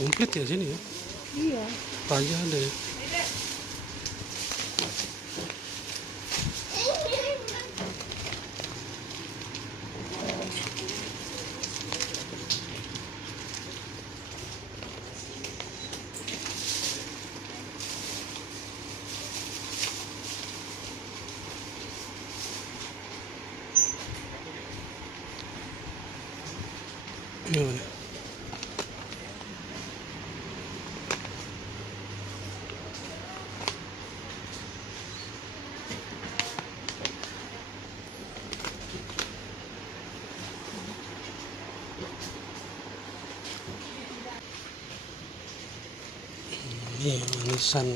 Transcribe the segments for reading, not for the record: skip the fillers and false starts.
Komplit ya sini ya? Iya. Apa aja ada ya? Ini mana? Ini manisan.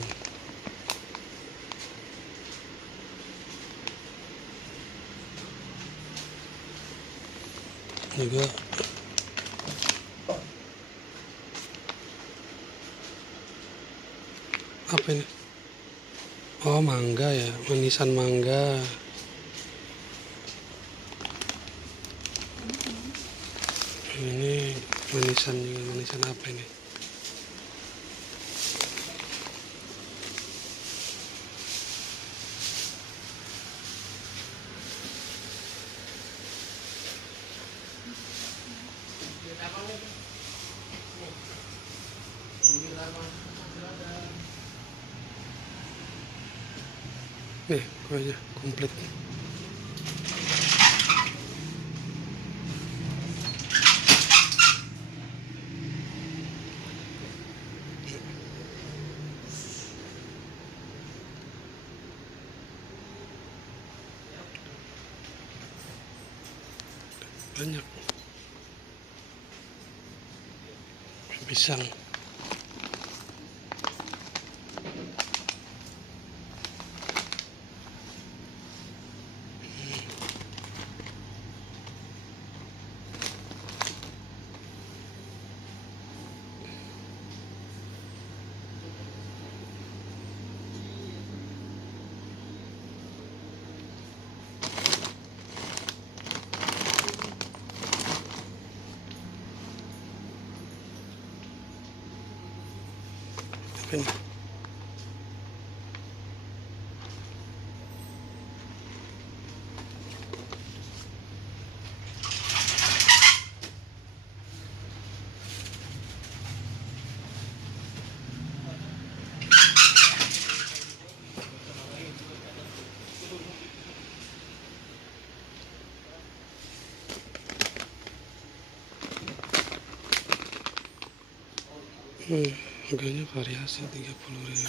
Juga apa ini? Oh, mangga ya, manisan mangga. Ini manisan juga, manisan apa ini? Nih, kuahnya komplit. Banyak. Pisang. Apa ini? Harganya variasi 30.000.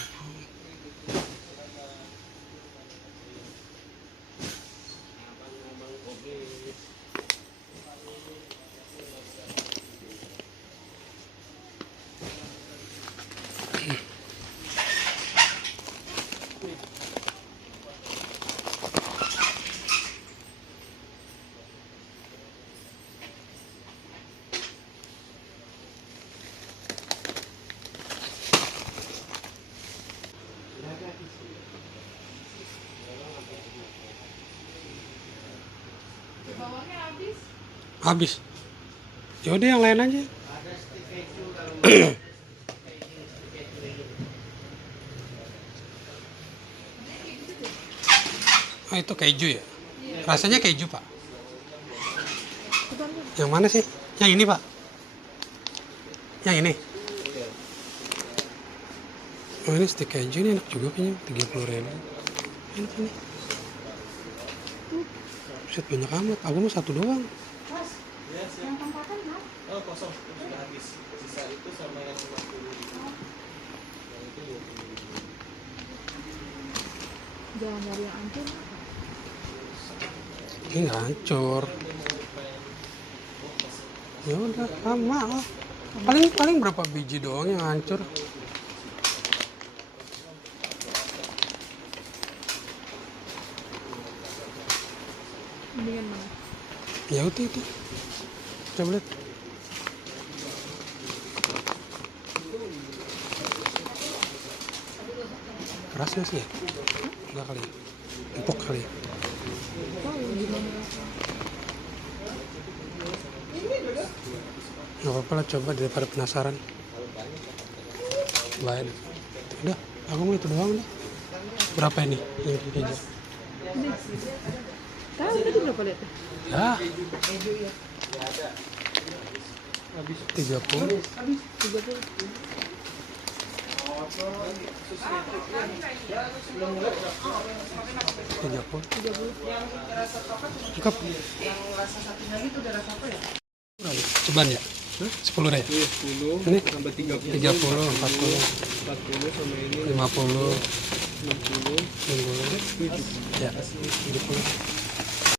Habis. Yaudah yang lain aja. Oh, itu keju ya? Rasanya keju, Pak. Yang mana sih? Yang ini, Pak? Yang ini? Oh, ini stik keju, ini enak juga kayaknya. 30.000. Enak ini. Buset, banyak amat. Aku mau satu doang. Yang tempatan kan? Oh, kosong. Sudah habis. Sisa itu sama yang 50. Yang itu 20. Jangan nyari yang ancur. Ini nggak hancur. Ya udah sama lah. Paling berapa biji doang yang hancur. Mendingan mana? Ya udah itu. Coba lihat. Keras nggak sih ya? Enggak kali ya? Empuk kali ya? Tahu gimana? Nggak apa-apa lah, coba daripada penasaran. Baik. Udah, aku mau itu doang dah. Berapa ini yang keju? Ini. Tahu tadi berapa lihat? Ya, Habis 30. 30. belum mulai. 30. 30. Cakep. Berapa? Ceban ya? 10 ya? 10 Ini? tambah 30 30, 40, 40 sama ini 50, 60 60. Ya, 70.